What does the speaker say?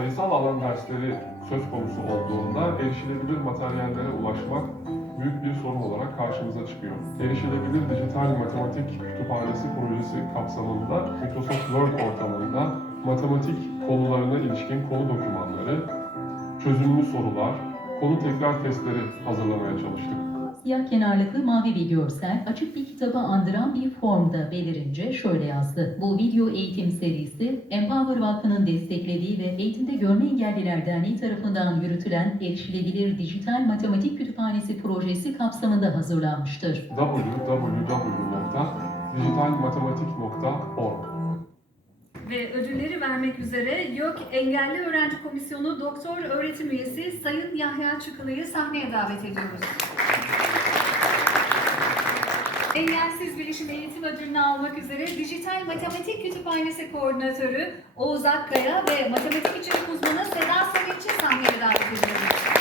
sayısal alan dersleri söz konusu olduğunda erişilebilir materyallere ulaşmak büyük bir sorun olarak karşımıza çıkıyor. Erişilebilir dijital matematik kütüphanesi projesi kapsamında Microsoft Word ortamında matematik konularına ilişkin konu dokümanları, çözümlü sorular, konu tekrar testleri hazırlamaya çalıştık. Siyah kenarlıklı mavi bir görsel açık bir kitaba andıran bir formda belirince şöyle yazdı. Bu video eğitim serisi Empower Vakfı'nın desteklediği ve Eğitimde Görme Engelliler Derneği tarafından yürütülen Erişilebilir Dijital Matematik Kütüphanesi projesi kapsamında hazırlanmıştır. www.dijitalmatematik.org vermek üzere YÖK Engelli Öğrenci Komisyonu Doktor Öğretim Üyesi Sayın Yahya Çıkılı'yı sahneye davet ediyoruz. Engelsiz Bilişim Eğitim Ödülünü almak üzere Dijital Matematik Kütüphanesi Koordinatörü Oğuz Akkaya ve Matematik İçerik Uzmanı Seda Sametçi sahneye davet ediyoruz.